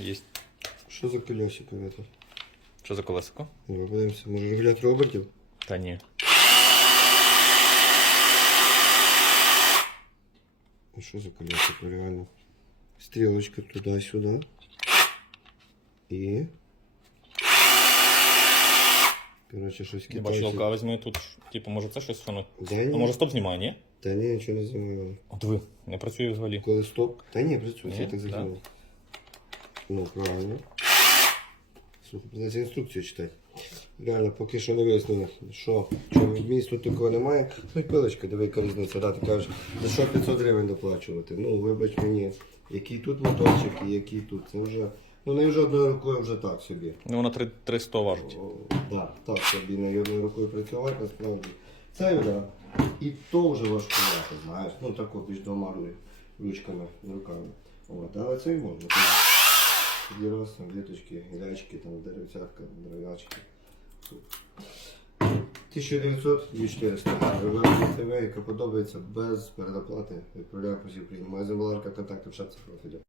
Єсть. Що за колесико это? Що за колесико? Ну, подивимося, може регулятор обертів? Та ні. А що за колесико реально? Стрілочка туди-сюди. І. Короче, щось Я бачу, китайці. лука візьми тут, типу, може це щось воно. Да А ні, може стоп знімає, ні? Та ні, нічого не знімаю. О, диви, не працює взагалі. Коли стоп. Та ні, працює, Ні? я так Да. Ну, правильно. Слухай, придеться інструкцію читати. Реально, поки що не вияснено, що, чому місць тут такого немає. Ну і пилочка, диви, яка різниця. Да, ти кажеш, за що 500 гривень доплачувати? Ну, вибач мені, який тут моторчик і який тут. Це вже, ну не вже одною рукою вже так собі. Ну вона 300 важить. О, да, так собі не одною рукою працювати, насправді. Це да. І то вже важкувати, знаєш. Ну тако більш двома ру- ручками, руками. От, але це і можна. Там віточки, гілячки, там деревцятка, дерев'ячки. 1900 і 400. Вибрати ТВ, яка подобається без передоплати. Відправляю по всій Україні. Моя землярка, контакти в шапці профілю.